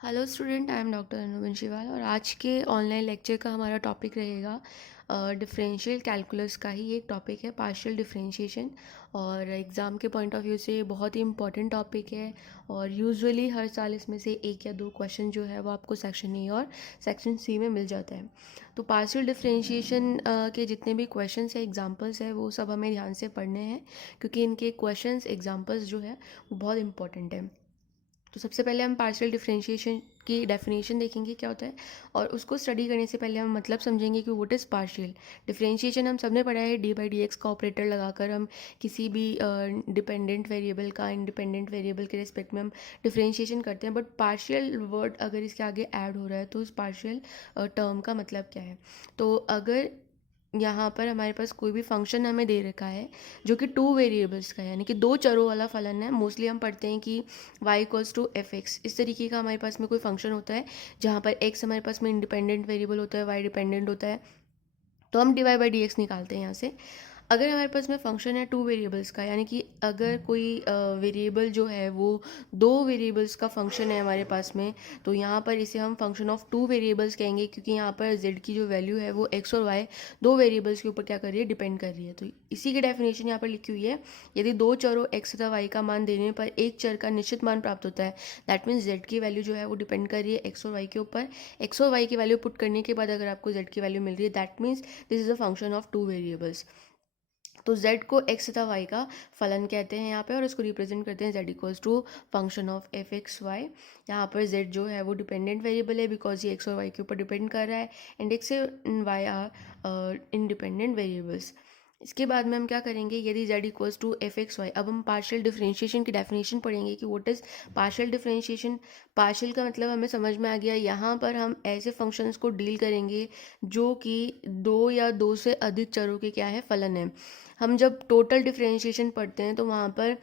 Hello student, I am doctor Anu Banshiwal और आज के ऑनलाइन लेक्चर का हमारा टॉपिक रहेगा डिफरेंशियल कैलकुलस का ही एक टॉपिक है, पार्शियल डिफरेंशिएशन। और एग्ज़ाम के पॉइंट ऑफ व्यू से ये बहुत ही इंपॉर्टेंट टॉपिक है और यूजुअली हर साल इसमें से एक या दो क्वेश्चन जो है वो आपको सेक्शन ए और सेक्शन सी में मिल जाता है। तो पार्शियल डिफरेंशिएशन के जितने भी क्वेश्चंस हैं, एग्जांपल्स है, वो सब हमें ध्यान से पढ़ने हैं क्योंकि इनके क्वेश्चंस एग्जांपल्स जो है वो बहुत इंपॉर्टेंट है। तो सबसे पहले हम पार्शियल डिफरेंशिएशन की डेफिनेशन देखेंगे क्या होता है, और उसको स्टडी करने से पहले हम मतलब समझेंगे कि व्हाट इज़ पार्शियल डिफरेंशिएशन। हम सबने पढ़ा है डी बाई डी एक्स का ऑपरेटर लगाकर हम किसी भी डिपेंडेंट वेरिएबल का इंडिपेंडेंट वेरिएबल के रिस्पेक्ट में हम डिफरेंशिएशन करते हैं। बट पार्शियल वर्ड अगर इसके आगे ऐड हो रहा है तो उस पार्शियल टर्म का मतलब क्या है। तो अगर यहाँ पर हमारे पास कोई भी फंक्शन हमें दे रखा है जो कि टू वेरिएबल्स का है, यानी कि दो चरों वाला फलन है। मोस्टली हम पढ़ते हैं कि y equals to f x, इस तरीके का हमारे पास में कोई फंक्शन होता है जहाँ पर x हमारे पास में इंडिपेंडेंट वेरिएबल होता है, y डिपेंडेंट होता है, तो हम d y by d x निकालते हैं यहाँ से। अगर हमारे पास में फंक्शन है टू वेरिएबल्स का, यानी कि अगर कोई वेरिएबल जो है वो दो वेरिएबल्स का फंक्शन है हमारे पास में, तो यहाँ पर इसे हम फंक्शन ऑफ टू वेरिएबल्स कहेंगे, क्योंकि यहाँ पर z की जो वैल्यू है वो x और y दो वेरिएबल्स के ऊपर क्या कर रही है, डिपेंड कर रही है। तो इसी की डेफिनेशन यहाँ पर लिखी हुई है, यदि दो चरों x तथा y का मान देने पर एक चर का निश्चित मान प्राप्त होता है, दैट मीन्स z की वैल्यू जो है वो डिपेंड कर रही है x और y के ऊपर। x और y की वैल्यू पुट करने के बाद अगर आपको z की वैल्यू मिल रही है, that means this is a function of two variables. तो z को x तथा y का फलन कहते हैं यहाँ पे, और इसको रिप्रेजेंट करते हैं z equals to function of f x y. यहाँ पर z जो है वो डिपेंडेंट वेरिएबल है बिकॉज ये x और y के ऊपर डिपेंड कर रहा है, and x and y are independent variables. इसके बाद में हम क्या करेंगे, यदि z equals to f x y, अब हम पार्शियल डिफरेंशिएशन की डेफिनेशन पढ़ेंगे कि what is partial differentiation. Partial का मतलब हमें समझ में आ गया, यहाँ पर हम ऐसे फंक्शंस को डील करेंगे जो कि दो या दो से अधिक चरों के क्या है, फलन है। हम जब टोटल डिफरेंशिएशन पढ़ते हैं तो वहाँ पर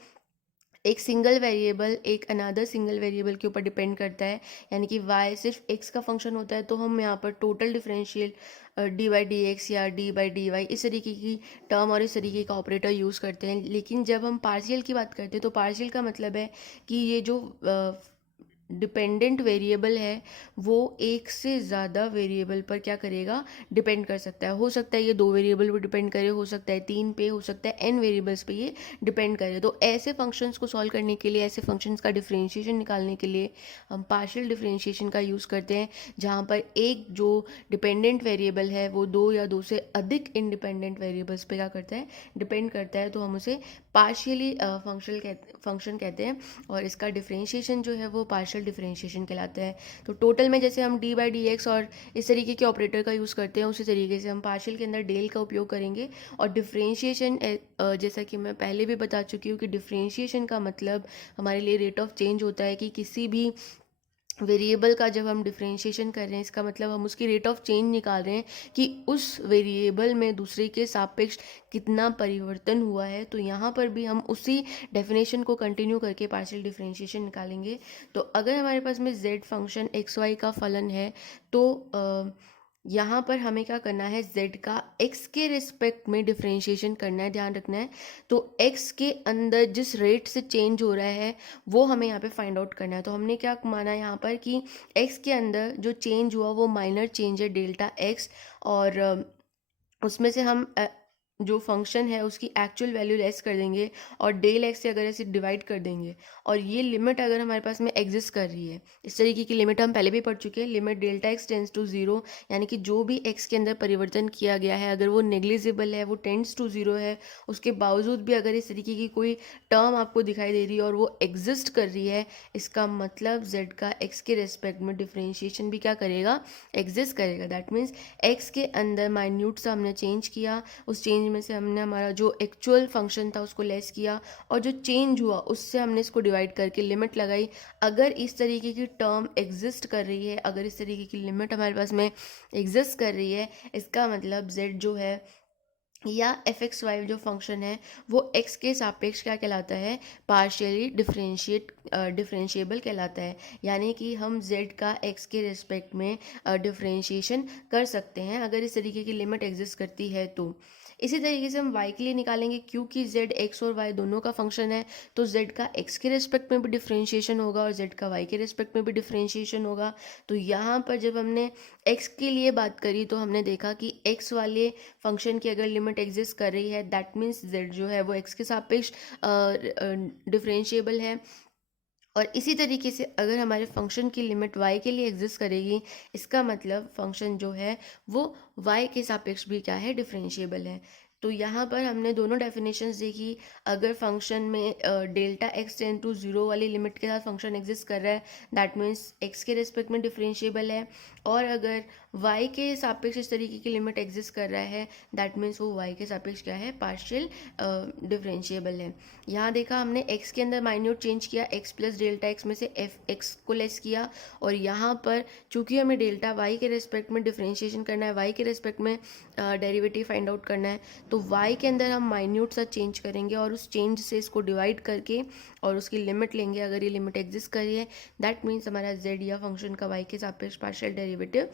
एक सिंगल वेरिएबल एक अनदर सिंगल वेरिएबल के ऊपर डिपेंड करता है, यानी कि y सिर्फ x का फंक्शन होता है, तो हम यहाँ पर total differential D by d x या डी बाई डी वाई इस तरीके की टर्म और इस तरीके का ऑपरेटर यूज़ करते हैं। लेकिन जब हम पार्शियल की बात करते हैं तो पार्शियल का मतलब है कि ये जो डिपेंडेंट वेरिएबल है वो एक से ज़्यादा वेरिएबल पर क्या करेगा, डिपेंड कर सकता है। हो सकता है ये दो वेरिएबल पर डिपेंड करे, हो सकता है तीन पे, हो सकता है एन वेरिएबल्स पे ये डिपेंड करे। तो ऐसे फंक्शंस को सॉल्व करने के लिए, ऐसे फंक्शंस का डिफरेंशिएशन निकालने के लिए हम पार्शियल डिफरेंशिएशन का यूज़ करते हैं, जहाँ पर एक जो डिपेंडेंट वेरिएबल है वो दो या दो से अधिक इंडिपेंडेंट वेरिएबल्स पे क्या करता है, डिपेंड करता है। तो हम उसे पार्शियली फंक्शन कहते हैं, और इसका डिफरेंशिएशन जो है वो पार्शियल डिफरेंशिएशन कहलाता है। तो टोटल में जैसे हम डी बाई डी एक्स और इस तरीके के ऑपरेटर का यूज़ करते हैं, उसी तरीके से हम पार्शियल के अंदर डेल का उपयोग करेंगे। और डिफरेंशिएशन जैसा कि मैं पहले भी बता चुकी हूँ कि डिफरेंशिएशन का मतलब हमारे लिए रेट ऑफ चेंज होता है, कि किसी भी वेरिएबल का जब हम डिफरेंशिएशन कर रहे हैं, इसका मतलब हम उसकी रेट ऑफ चेंज निकाल रहे हैं कि उस वेरिएबल में दूसरे के सापेक्ष कितना परिवर्तन हुआ है। तो यहाँ पर भी हम उसी डेफिनेशन को कंटिन्यू करके पार्शियल डिफरेंशिएशन निकालेंगे। तो अगर हमारे पास में z फंक्शन एक्स वाई का फलन है, तो यहाँ पर हमें क्या करना है, z का x के रिस्पेक्ट में डिफरेंशिएशन करना है, ध्यान रखना है। तो x के अंदर जिस रेट से चेंज हो रहा है वो हमें यहाँ पे फाइंड आउट करना है। तो हमने क्या माना यहाँ पर कि x के अंदर जो चेंज हुआ वो माइनर चेंज है डेल्टा x, और उसमें से हम जो फंक्शन है उसकी एक्चुअल वैल्यू लेस कर देंगे और डेल एक्स से अगर ऐसे डिवाइड कर देंगे, और ये लिमिट अगर हमारे पास में एग्जिस्ट कर रही है, इस तरीके की लिमिट हम पहले भी पढ़ चुके हैं, limit delta x tends to zero, यानी कि जो भी एक्स के अंदर परिवर्तन किया गया है अगर वो नेग्लिजिबल है, वो टेंस टू जीरो है, उसके बावजूद भी अगर इस तरीके की कोई टर्म आपको दिखाई दे रही है और वो एग्जिस्ट कर रही है, इसका मतलब z का x के रेस्पेक्ट में डिफरेंशिएशन भी क्या करेगा, एग्जिस्ट करेगा। दैट मीन्स x के अंदर माइन्यूट सा हमने चेंज किया, उस चेंज में से हमने हमारा जो एक्चुअल फंक्शन था उसको लेस किया, और जो चेंज हुआ उससे हमने इसको डिवाइड करके लिमिट लगाई। अगर इस तरीके की टर्म एग्जिस्ट कर रही है, अगर इस तरीके की लिमिट हमारे पास में एग्जिस्ट कर रही है, इसका मतलब z जो है या एफ एक्स वाई जो फंक्शन है वो x के सापेक्ष क्या कहलाता है, पार्शियली डिफरेंशिएबल कहलाता है। यानी कि हम z का x के रिस्पेक्ट में डिफरेंशिएशन कर सकते हैं अगर इस तरीके की लिमिट एग्जिस्ट करती है तो। इसी तरीके से हम y के लिए निकालेंगे, क्योंकि z x और y दोनों का फंक्शन है तो z का x के रेस्पेक्ट में भी डिफ्रेंशिएशन होगा और z का y के रेस्पेक्ट में भी डिफ्रेंशिएशन होगा। तो यहाँ पर जब हमने x के लिए बात करी तो हमने देखा कि x वाले फंक्शन की अगर लिमिट एग्जिस्ट कर रही है, दैट मीन्स z जो है वो x के सापेक्ष डिफरेंशिएबल है। और इसी तरीके से अगर हमारे फंक्शन की लिमिट y के लिए एग्जिस्ट करेगी, इसका मतलब फंक्शन जो है वो y के सापेक्ष भी क्या है, डिफरेंशिएबल है। तो यहाँ पर हमने दोनों डेफिनेशंस देखी। अगर फंक्शन में delta x tends to zero वाली लिमिट के साथ फंक्शन एग्जिस्ट कर रहा है, दैट मीन्स x के रिस्पेक्ट में डिफरेंशिएबल है। और अगर y के सापेक्ष इस तरीके की लिमिट एग्जिस्ट कर रहा है, दैट मीन्स वो y के सापेक्ष क्या है, पार्शियल डिफरेंशिएबल है। यहाँ देखा हमने x के अंदर माइन्यूट चेंज किया, x प्लस डेल्टा एक्स में से एफ एक्स को लेस किया, और यहाँ पर चूंकि हमें डेल्टा y के रिस्पेक्ट में डिफरेंशिएशन करना है, y के रिस्पेक्ट में डेरिवेटिव फाइंड आउट करना है, तो y के अंदर हम माइन्यूट सा चेंज करेंगे और उस चेंज से इसको डिवाइड करके और उसकी लिमिट लेंगे। अगर ये लिमिट एग्जिस्ट करी है, दैट मीन्स हमारा z या फंक्शन का y के सापेक्ष पार्शियल डेरिवेटिव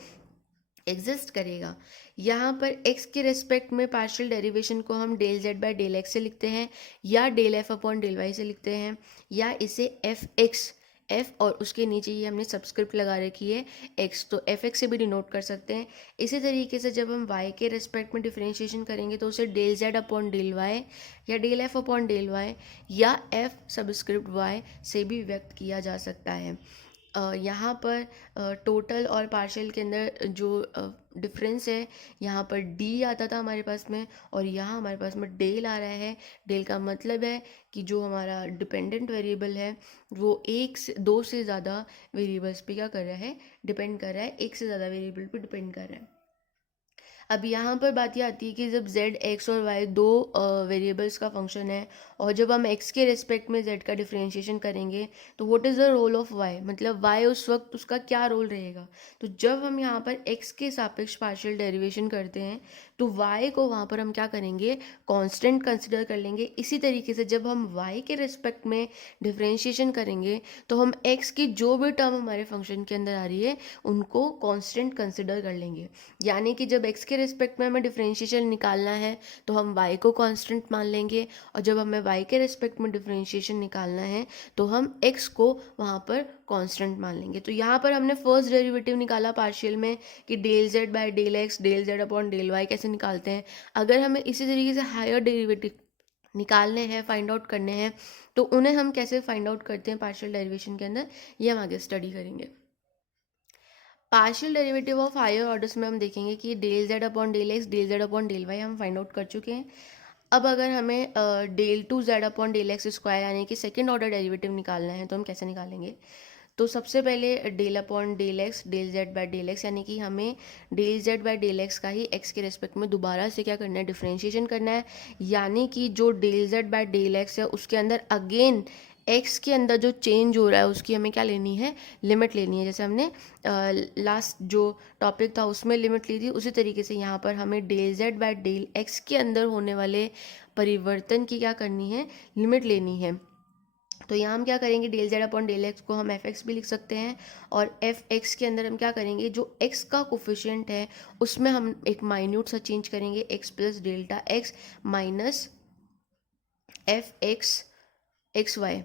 एग्जिस्ट करेगा। यहाँ पर x के रेस्पेक्ट में पार्शियल डेरिवेशन को हम del z by del x से लिखते हैं, या del f upon del y से लिखते हैं, या इसे f और उसके नीचे ये हमने सबस्क्रिप्ट लगा रखी है x, तो f से भी डिनोट कर सकते हैं। इसी तरीके से जब हम y के रेस्पेक्ट में डिफरेंशिएशन करेंगे तो उसे del z upon del y या del f upon del y या f सबस्क्रिप्ट y से भी व्यक्त किया जा सकता है। यहाँ पर टोटल और पार्शियल के अंदर जो डिफरेंस है, यहाँ पर d आता था हमारे पास में और यहाँ हमारे पास में डेल आ रहा है। डेल का मतलब है कि जो हमारा डिपेंडेंट वेरिएबल है वो एक से दो से ज़्यादा वेरिएबल्स पे क्या कर रहा है, डिपेंड कर रहा है, एक से ज़्यादा वेरिएबल पे डिपेंड कर रहा है। अब यहाँ पर बात ये आती है कि जब z x और y दो वेरिएबल्स का फंक्शन है और जब हम x के रिस्पेक्ट में z का डिफरेंशिएशन करेंगे तो what is the role of y, मतलब y उस वक्त उसका क्या रोल रहेगा। तो जब हम यहाँ पर x के सापेक्ष पार्शियल डेरिवेशन करते हैं तो y को वहाँ पर हम क्या करेंगे, कांस्टेंट कंसिडर कर लेंगे। इसी तरीके से जब हम y के रिस्पेक्ट में डिफरेंशिएशन करेंगे तो हम x की जो भी टर्म हमारे फंक्शन के अंदर आ रही है उनको कांस्टेंट कंसिडर कर लेंगे। यानी कि जब x के रिस्पेक्ट में हमें डिफरेंशिएशन निकालना है तो हम y को कांस्टेंट मान लेंगे, और जब हमें y के रिस्पेक्ट में डिफरेंशिएशन निकालना है तो हम x को वहाँ पर कांस्टेंट मान लेंगे। तो यहाँ पर हमने फर्स्ट डेरिवेटिव निकाला पार्शियल में कि del z by del x del z upon del y कैसे निकालते हैं। अगर हमें इसी तरीके से हायर डेरिवेटिव निकालने हैं, फाइंड आउट करने हैं, तो उन्हें हम कैसे फाइंड आउट करते हैं पार्शियल डेरिवेशन के अंदर, ये हम आगे स्टडी करेंगे। Partial derivative of higher orders में हम देखेंगे कि del z upon del x del z upon del y हम फाइंड आउट कर चुके हैं। अब अगर हमें del two z upon del x square यानी कि सेकेंड ऑर्डर डेरिवेटिव निकालना है तो हम कैसे निकालेंगे। तो सबसे पहले del upon del x del z by del x, यानी कि हमें del z by del x का ही x के रेस्पेक्ट में दोबारा से क्या करना है, डिफरेंशिएशन करना है। यानी कि जो del z by del x है उसके अंदर अगेन x के अंदर जो चेंज हो रहा है उसकी हमें क्या लेनी है, लिमिट लेनी है। जैसे हमने लास्ट जो टॉपिक था उसमें लिमिट ली थी, उसी तरीके से यहाँ पर हमें del z by del x के अंदर होने वाले परिवर्तन की क्या करनी है, लिमिट लेनी है। तो यहाँ हम क्या करेंगे, del z upon del x को हम एफ एक्स भी लिख सकते हैं, और एफ एक्स के अंदर हम क्या करेंगे, जो x का कोफिशिएंट है उसमें हम एक माइन्यूट सा चेंज करेंगे, x plus delta x minus f x x y.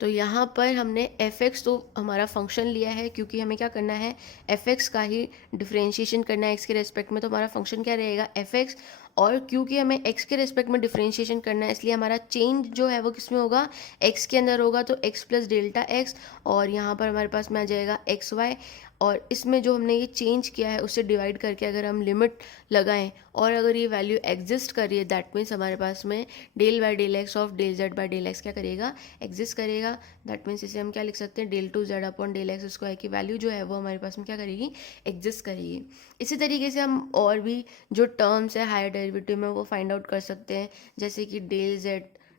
तो यहाँ पर हमने एफ एक्स तो हमारा फंक्शन लिया है, क्योंकि हमें क्या करना है, एफ एक्स का ही डिफरेंशिएशन करना है एक्स के रेस्पेक्ट में, तो हमारा फंक्शन क्या रहेगा, एफ एक्स। और क्योंकि हमें एक्स के रेस्पेक्ट में डिफरेंशिएशन करना है इसलिए हमारा चेंज जो है वो किस में होगा, एक्स के अंदर होगा, तो एक्स प्लस डेल्टा एक्स, और यहाँ पर हमारे पास में आ जाएगा एक्स वाई। और इसमें जो हमने ये चेंज किया है उससे डिवाइड करके अगर हम लिमिट लगाएं और अगर ये वैल्यू एग्जिस्ट कर रही है, दैट मीन्स हमारे पास में del by del x of del z by del x क्या करेगा, एग्जिस्ट करेगा। दैट मीन्स इसे हम क्या लिख सकते हैं, del two z upon del x square की वैल्यू जो है वो हमारे पास में क्या करेगी, एग्जिस्ट करेगी। इसी तरीके से हम और भी जो टर्म्स है हायर डेरिवेटिव में वो फाइंड आउट कर सकते हैं, जैसे कि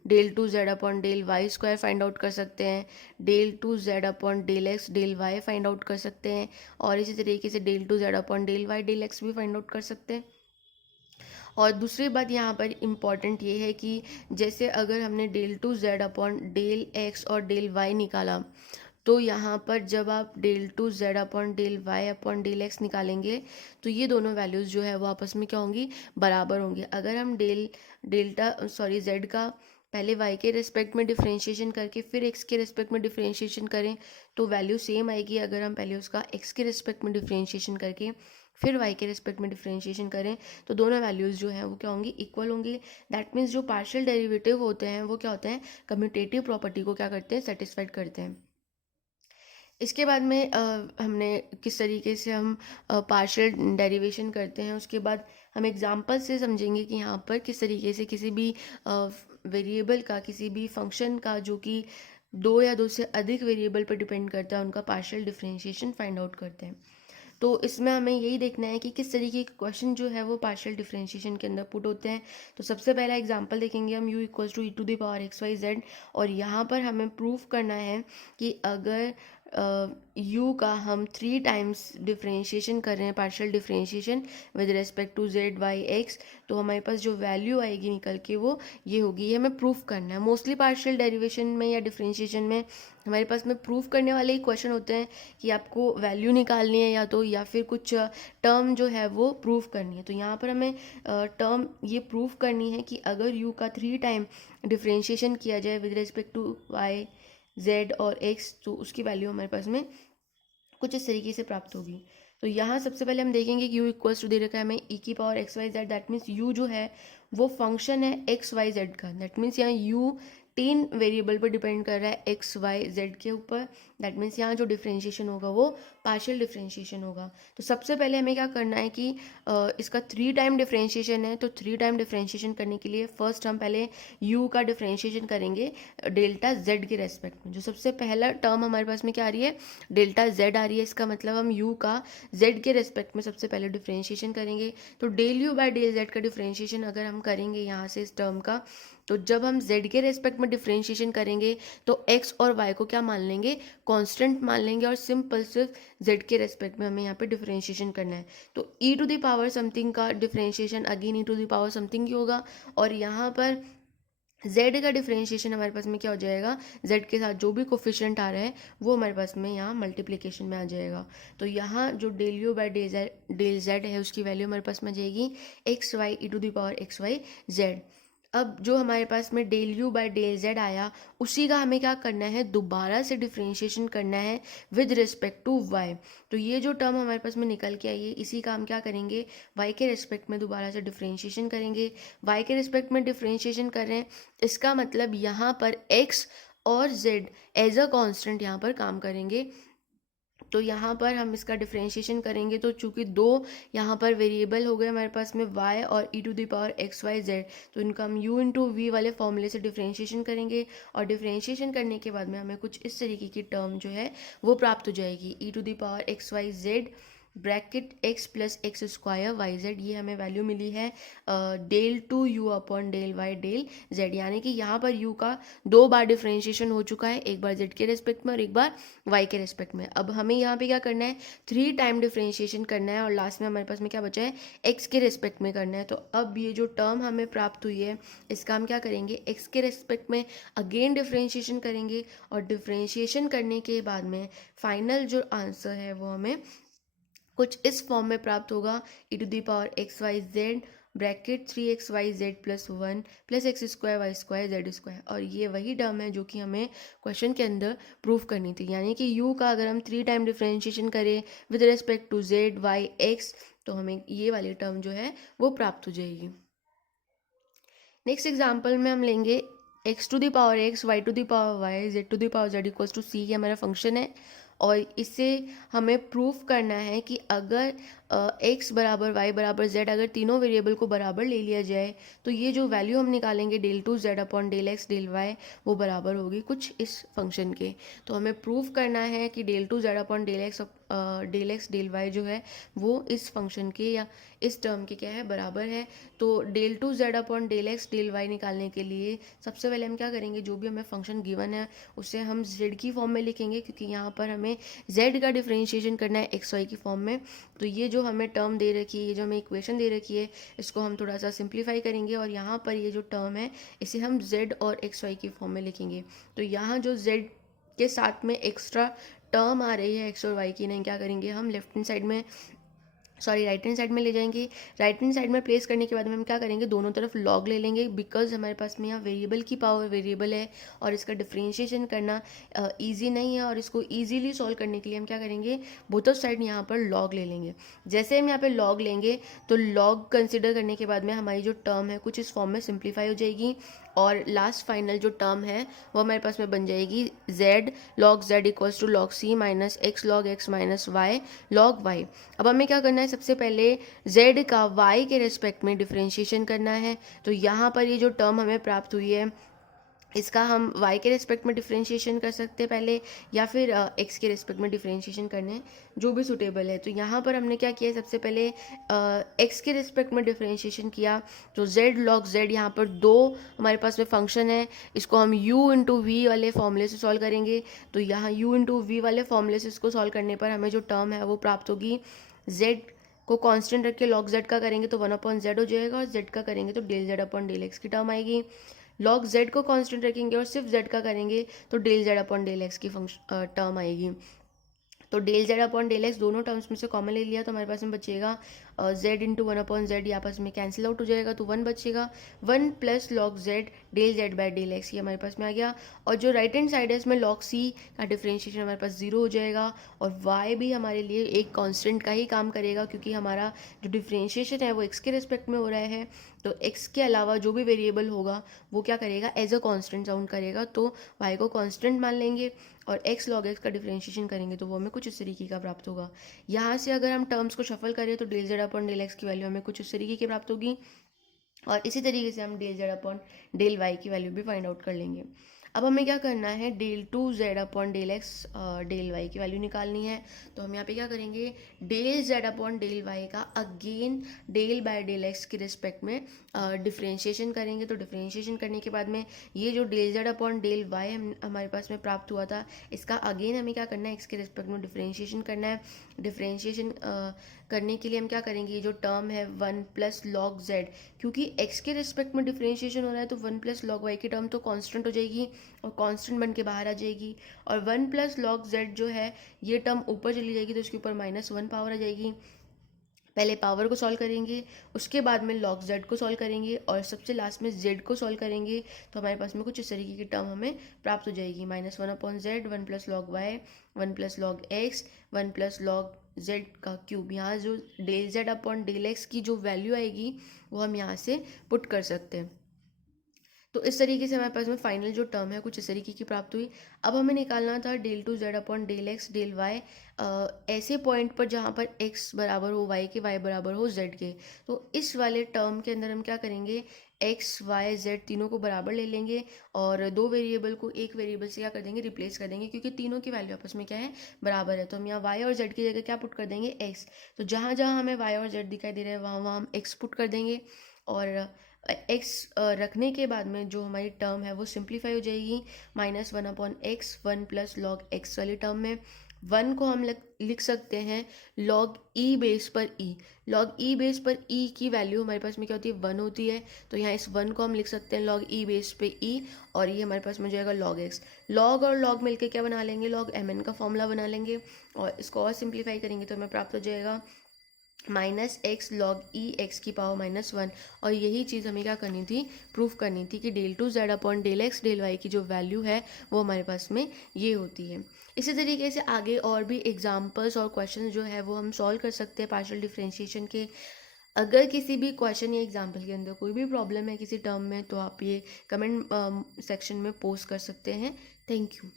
del two z upon del y square find out कर सकते हैं, del two z upon del x del y find out कर सकते हैं, और इसी तरीके से del two z upon del y del x भी फाइंड आउट कर सकते हैं। और दूसरी बात यहाँ पर इम्पॉर्टेंट ये है कि जैसे अगर हमने del two z upon del x और डेल वाई निकाला तो यहाँ पर जब आप del two z upon del y upon del x निकालेंगे तो ये दोनों वैल्यूज़ जो है वो आपस में क्या होंगी, बराबर होंगी। अगर हम जेड का पहले y के रिस्पेक्ट में डिफ्रेंशिएशन करके फिर x के रिस्पेक्ट में डिफ्रेंशिएशन करें तो वैल्यू सेम आएगी। अगर हम पहले उसका x के रिस्पेक्ट में डिफ्रेंशिएशन करके फिर y के रिस्पेक्ट में डिफ्रेंशिएशन करें तो दोनों वैल्यूज़ जो हैं वो क्या होंगी, इक्वल होंगी। दैट मीन्स जो पार्शियल डेरिवेटिव होते हैं वो क्या होते हैं, कम्यूटेटिव प्रॉपर्टी को क्या करते हैं, सेटिस्फाइड करते हैं। इसके बाद में हमने किस तरीके से हम पार्शियल डेरिवेशन करते हैं, उसके बाद हम एग्जांपल से समझेंगे कि यहाँ पर किस तरीके से किसी भी वेरिएबल का, किसी भी फंक्शन का जो कि दो या दो से अधिक वेरिएबल पर डिपेंड करता है, उनका पार्शियल डिफरेंशिएशन फाइंड आउट करते हैं। तो इसमें हमें यही देखना है कि किस तरीके के क्वेश्चन जो है वो पार्शियल डिफरेंशिएशन के अंदर पुट होते हैं। तो सबसे पहला एग्जांपल देखेंगे हम, u equals to e to the power x y z, और यहाँ पर हमें प्रूफ करना है कि अगर u का हम 3 टाइम्स डिफरेंशिएशन कर रहे हैं, partial differentiation with respect to z y x, तो हमारे पास जो वैल्यू आएगी निकल के वो ये होगी। ये हमें प्रूफ करना है। मोस्टली पार्शियल डेरिवेशन में या डिफरेंशिएशन में हमारे पास में प्रूफ करने वाले ही क्वेश्चन होते हैं कि आपको वैल्यू निकालनी है या फिर कुछ टर्म जो है वो प्रूफ करनी है। तो यहाँ पर हमें टर्म ये प्रूफ करनी है कि अगर u का 3 टाइम डिफरेंशिएशन किया जाए with respect to y z और एक्स तो उसकी वैल्यू हमारे पास में कुछ इस तरीके से प्राप्त होगी। तो यहाँ सबसे पहले हम देखेंगे कि u इक्वल्स टू दे रखा है हमें e की power x y z, that means u जो है वो फंक्शन है एक्स वाई जेड का। दैट मीन्स यहाँ u 3 वेरिएबल पर डिपेंड कर रहा है एक्स वाई जेड के ऊपर। दैट मीन्स यहाँ जो डिफरेंशिएशन होगा वो पार्शियल डिफरेंशिएशन होगा। तो सबसे पहले हमें क्या करना है कि इसका 3 टाइम डिफरेंशिएशन है, तो 3 टाइम डिफरेंशिएशन करने के लिए फर्स्ट हम पहले u का डिफरेंशिएशन करेंगे डेल्टा z के रेस्पेक्ट में। जो सबसे पहला टर्म हमारे पास में क्या आ रही है, डेल्टा z आ रही है। इसका मतलब हम u का z के रेस्पेक्ट में सबसे पहले डिफरेंशिएशन करेंगे। तो del u by del z का डिफरेंशिएशन अगर हम करेंगे यहाँ से इस टर्म का, तो जब हम z के रेस्पेक्ट में डिफरेंशिएशन करेंगे तो x और y को क्या मान लेंगे, कांस्टेंट मान लेंगे, और सिंपल सिर्फ z के रेस्पेक्ट में हमें यहाँ पे डिफरेंशिएशन करना है। तो e to the power something का differentiation again e to the power something ही होगा, और यहाँ पर z का डिफरेंशिएशन हमारे पास में क्या हो जाएगा, z के साथ जो भी कोफिशिएंट आ रहा है वो हमारे पास में यहाँ मल्टीप्लिकेशन में आ जाएगा। तो यहाँ जो del u by del z है उसकी वैल्यू हमारे पास में आ जाएगी x y e to the power x y z. अब जो हमारे पास में del u by del z आया उसी का हमें क्या करना है, दोबारा से डिफरेंशिएशन करना है विद रिस्पेक्ट टू वाई। तो ये जो टर्म हमारे पास में निकल के आई है इसी का हम क्या करेंगे, वाई के रिस्पेक्ट में दोबारा से डिफरेंशिएशन करेंगे। वाई के रिस्पेक्ट में डिफरेंशिएशन कर रहे हैं, इसका मतलब यहाँ पर x और z एज अ कांस्टेंट यहाँ पर काम करेंगे। तो यहाँ पर हम इसका डिफरेंशिएशन करेंगे तो चूंकि दो यहाँ पर वेरिएबल हो गए हमारे पास में y और e to the power x y z, तो इनका हम u इंटू वी वाले फॉर्मूले से डिफरेंशिएशन करेंगे, और डिफरेंशिएशन करने के बाद में हमें कुछ इस तरीके की टर्म जो है वो प्राप्त हो जाएगी, e to the power x y z bracket x plus x square y z. ये हमें वैल्यू मिली है del two u upon del y del z, यानी कि यहाँ पर u का 2 बार डिफरेंशिएशन हो चुका है, एक बार z के रेस्पेक्ट में और एक बार y के रेस्पेक्ट में। अब हमें यहाँ पे क्या करना है, 3 टाइम डिफरेंशिएशन करना है, और लास्ट में हमारे पास में क्या बचा है, x के रेस्पेक्ट में करना है। तो अब ये जो टर्म हमें प्राप्त हुई है इसका हम क्या करेंगे, x के रेस्पेक्ट में अगेन डिफरेंशिएशन करेंगे, और डिफरेंशिएशन करने के बाद में फाइनल जो आंसर है वो हमें कुछ इस फॉर्म में प्राप्त होगा, e to the power x y z bracket 3xyz plus 1 plus x square y square z square. और ये वही टर्म है जो कि हमें क्वेश्चन के अंदर प्रूफ करनी थी, यानी कि u का अगर हम 3 टाइम डिफरेंशिएशन करें with respect to z y x तो हमें ये वाली टर्म जो है वो प्राप्त हो जाएगी। नेक्स्ट एग्जाम्पल में हम लेंगे x to the power x y to the power y z to the power z equals to c, ये हमारा फंक्शन है, और इससे हमें प्रूफ करना है कि अगर x बराबर y बराबर z, अगर तीनों वेरिएबल को बराबर ले लिया जाए तो ये जो वैल्यू हम निकालेंगे del two z upon del x डेल y वो बराबर होगी कुछ इस फंक्शन के। तो हमें प्रूफ करना है कि del two z upon del x डेल y जो है वो इस फंक्शन के या इस टर्म के क्या है, बराबर है। तो del two z upon del x डेल y निकालने के लिए सबसे पहले हम क्या करेंगे, जो भी हमें फंक्शन गिवन है उसे हम z की फॉर्म में लिखेंगे, क्योंकि यहाँ पर हमें z का डिफरेंशिएशन करना है एक्स वाई की फॉर्म में। तो ये जो हमें टर्म दे रखी है, ये जो हमें इक्वेशन दे रखी है, इसको हम थोड़ा सा सिंप्लीफाई करेंगे, और यहाँ पर ये जो टर्म है इसे हम z और एक्स वाई की फॉर्म में लिखेंगे। तो यहाँ जो z के साथ में एक्स्ट्रा टर्म आ रही है एक्स और वाई की, नहीं क्या करेंगे हम लेफ्ट हैंड साइड में, सॉरी राइट हैंड साइड में ले जाएंगे। राइट हैंड साइड में प्लेस करने के बाद में हम क्या करेंगे, दोनों तरफ लॉग ले लेंगे, बिकॉज हमारे पास में यहाँ वेरिएबल की पावर वेरिएबल है और इसका डिफ्रेंशिएशन करना इजी नहीं है, और इसको इजीली सॉल्व करने के लिए हम क्या करेंगे, बोथ ऑफ साइड यहाँ पर लॉग ले लेंगे। जैसे हम यहाँ पे लॉग लेंगे तो लॉग कंसिडर करने के बाद में हमारी जो टर्म है कुछ इस फॉर्म में सिंप्लीफाई हो जाएगी, और लास्ट फाइनल जो टर्म है वो हमारे पास में बन जाएगी z log z equals to log c minus x log x minus y log y। अब हमें क्या करना है, सबसे पहले z का y के रिस्पेक्ट में डिफ्रेंशिएशन करना है। तो यहाँ पर ये जो टर्म हमें प्राप्त हुई है इसका हम y के रिस्पेक्ट में डिफ्रेंशिएशन कर सकते हैं पहले, या फिर x के रिस्पेक्ट में डिफ्रेंशिएशन करने, जो भी सूटेबल है। तो यहाँ पर हमने क्या किया, सबसे पहले x के रिस्पेक्ट में डिफ्रेंशिएशन किया। तो z log z यहाँ पर दो हमारे पास में फंक्शन है, इसको हम u इंटू वी वाले फॉर्मूले से सॉल्व करेंगे। तो यहाँ u इंटू वी वाले फॉर्मूले से इसको सॉल्व करने पर हमें जो टर्म है वो प्राप्त होगी, z को कांस्टेंट रख के log z का करेंगे तो 1/z हो जाएगा, और z का करेंगे तो del z upon del x की टर्म आएगी। log z को कांस्टेंट रखेंगे और सिर्फ z का करेंगे तो del z upon del x की टर्म आएगी। तो del z upon del x दोनों टर्म्स में से कॉमन ले लिया तो हमारे पास में बचेगा z इंटू 1/z, आपस में कैंसिल आउट हो जाएगा तो 1 बचेगा, 1 plus log z del z by del x, ये हमारे पास में आ गया। और जो राइट हैंड साइड है इसमें log c का डिफ्रेंशिएशन हमारे पास 0 हो जाएगा, और y भी हमारे लिए एक कांस्टेंट का ही काम करेगा, क्योंकि हमारा जो डिफ्रेंशिएशन है वो x के रिस्पेक्ट में हो रहा है। तो x के अलावा जो भी वेरिएबल होगा वो क्या करेगा, एज अ कांस्टेंट साउंड करेगा, तो y को कांस्टेंट मान लेंगे और x log x का डिफ्रेंशिएशन करेंगे तो वो हमें कुछ इस तरीके का प्राप्त होगा। यहाँ से अगर हम टर्म्स को शफल करें तो del z upon del x की वैल्यू हमें कुछ इस तरीके की प्राप्त होगी, और इसी तरीके से हम del z upon del y की वैल्यू भी फाइंड आउट कर लेंगे। अब हमें क्या करना है, del 2z upon del x del y की वैल्यू निकालनी है। तो हम यहाँ पे क्या करेंगे, del z upon del y का again del by del x के रिस्पेक्ट में डिफ्रेंशिएशन करेंगे। तो डिफ्रेंशिएशन करने के बाद में ये जो del z upon del y हमारे पास में प्राप्त हुआ था, इसका अगेन हमें क्या करना है, x के रिस्पेक्ट में डिफ्रेंशिएशन करना है। डिफ्रेंशिएशन करने के लिए हम क्या करेंगे, ये जो टर्म है 1 प्लस लॉग z, क्योंकि x के रिस्पेक्ट में डिफ्रेंशिएशन हो रहा है तो 1 प्लस लॉग y की टर्म तो कांस्टेंट हो जाएगी और कांस्टेंट बन के बाहर आ जाएगी, और 1 प्लस लॉग z जो है ये टर्म ऊपर चली जाएगी तो इसके ऊपर -1 पावर आ जाएगी। पहले पावर को सॉल्व करेंगे, उसके बाद में log z को सॉल्व करेंगे, और सबसे लास्ट में z को सॉल्व करेंगे। तो हमारे पास में कुछ इस तरीके की टर्म हमें प्राप्त हो जाएगी, -1/z, 1 plus log y, 1 plus log x, 1 plus log z का क्यूब। यहाँ जो del z upon del x की जो वैल्यू आएगी वो हम यहाँ से पुट कर सकते हैं। तो इस तरीके से हमारे पास में फाइनल जो टर्म है कुछ इस तरीके की प्राप्त हुई। अब हमें निकालना था del 2z upon del x del y, ऐसे पॉइंट पर जहाँ पर x बराबर हो y के, y बराबर हो z के। तो इस वाले टर्म के अंदर हम क्या करेंगे, x y z तीनों को बराबर ले लेंगे और दो वेरिएबल को एक वेरिएबल से क्या कर देंगे, रिप्लेस कर देंगे, क्योंकि तीनों की वैल्यू आपस में क्या है, बराबर है। तो हम यहाँ y और z की जगह क्या पुट कर देंगे, x। तो जहाँ जहाँ हमें y और z दिखाई दे रहा है वहाँ वहाँ हम x पुट कर देंगे, और x रखने के बाद में जो हमारी टर्म है वो सिंप्लीफाई हो जाएगी, -1/x, 1 प्लस लॉग x वाली टर्म में 1 को हम लिख सकते हैं log e बेस पर e। log e बेस पर e की वैल्यू हमारे पास में क्या होती है, 1 होती है। तो यहाँ इस 1 को हम लिख सकते हैं log e बेस पे e, और ये हमारे पास में जाएगा log x। log और log मिलके क्या बना लेंगे, log mn का फॉर्मूला बना लेंगे, और इसको और सिंप्लीफाई करेंगे तो हमें प्राप्त हो जाएगा -x log e x की पावर -1। और यही चीज़ हमें क्या करनी थी, प्रूफ करनी थी कि del 2z upon del x del y की जो वैल्यू है वो हमारे पास में ये होती है। इसी तरीके से आगे और भी एग्जांपल्स और क्वेश्चन जो है वो हम सॉल्व कर सकते हैं पार्शियल डिफरेंशिएशन के। अगर किसी भी क्वेश्चन या एग्जांपल के अंदर कोई भी प्रॉब्लम है किसी टर्म में तो आप ये कमेंट सेक्शन में पोस्ट कर सकते हैं। Thank you.